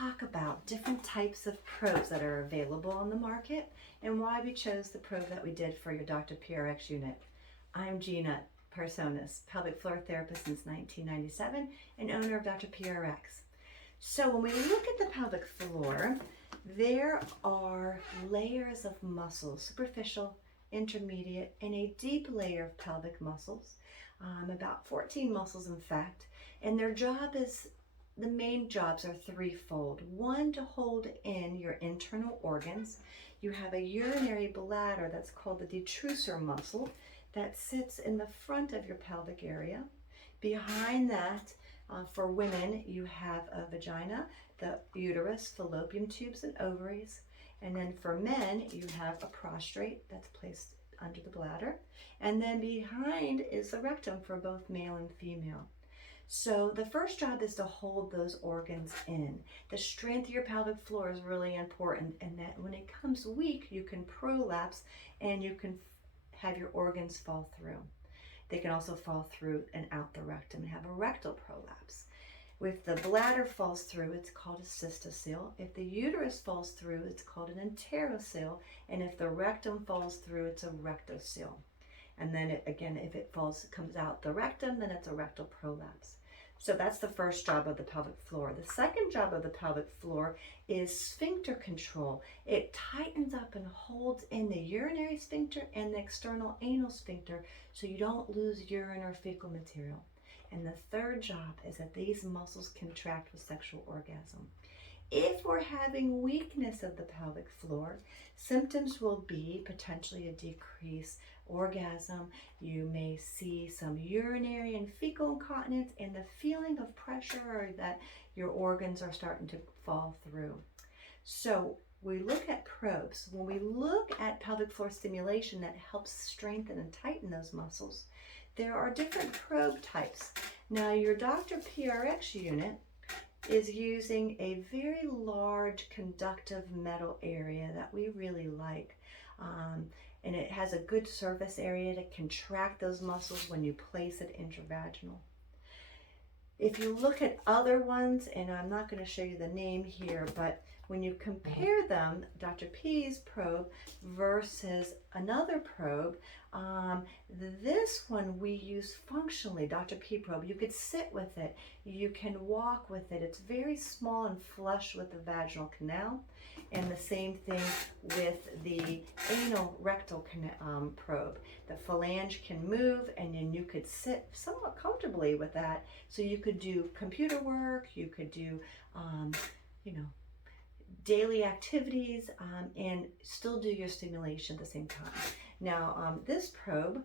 talk about different types of probes that are available on the market and why we chose the probe that we did for your Dr. PRX unit. I'm Gina Personas, pelvic floor therapist since 1997 and owner of Dr. PRX. So when we look at the pelvic floor, there are layers of muscles, superficial, intermediate, and a deep layer of pelvic muscles, about 14 muscles in fact, and their job is, the main jobs are threefold. One, to hold in your internal organs. You have a urinary bladder that's called the detrusor muscle that sits in the front of your pelvic area. Behind that, for women, you have a vagina, the uterus, fallopian tubes, and ovaries. And then for men, you have a prostrate that's placed under the bladder. And then behind is the rectum for both male and female. So the first job is to hold those organs in. The strength of your pelvic floor is really important, and that when it comes weak, you can prolapse and you can have your organs fall through. They can also fall through and out the rectum and have a rectal prolapse. If the bladder falls through, it's called a cystocele. If the uterus falls through, it's called an enterocele. And if the rectum falls through, it's a rectocele. And then if it comes out the rectum, then it's a rectal prolapse. So that's the first job of the pelvic floor. The second job of the pelvic floor is sphincter control. It tightens up and holds in the urinary sphincter and the external anal sphincter so you don't lose urine or fecal material. And the third job is that these muscles contract with sexual orgasm. If we're having weakness of the pelvic floor, symptoms will be potentially a decreased orgasm. You may see some urinary and fecal incontinence and the feeling of pressure or that your organs are starting to fall through. So we look at probes. When we look at pelvic floor stimulation that helps strengthen and tighten those muscles, there are different probe types. Now your Dr. PRX unit is using a very large conductive metal area that we really like. And it has a good surface area to contract those muscles when you place it intravaginal. If you look at other ones, and I'm not going to show you the name here, but when you compare them, Dr. P's probe versus another probe, this one we use functionally, Dr. P probe. You could sit with it, you can walk with it. It's very small and flush with the vaginal canal. And the same thing with the anal rectal probe. The phalange can move and then you could sit somewhat comfortably with that. So you could do computer work, you could do, daily activities and still do your stimulation at the same time. Now, this probe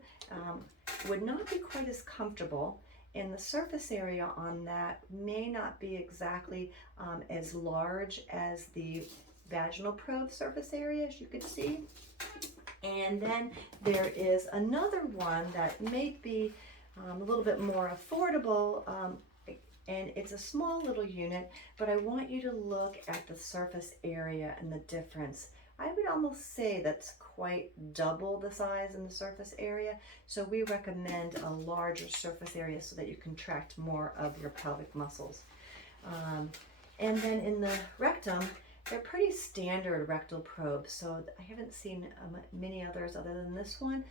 would not be quite as comfortable, and the surface area on that may not be exactly as large as the vaginal probe surface area, as you can see. And then there is another one that may be a little bit more affordable, and it's a small little unit, but I want you to look at the surface area and the difference. I would almost say that's quite double the size in the surface area, so we recommend a larger surface area so that you contract more of your pelvic muscles. And then in the rectum, they're pretty standard rectal probes, so I haven't seen many others other than this one.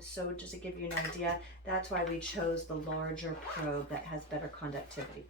So just to give you an idea, that's why we chose the larger probe that has better conductivity.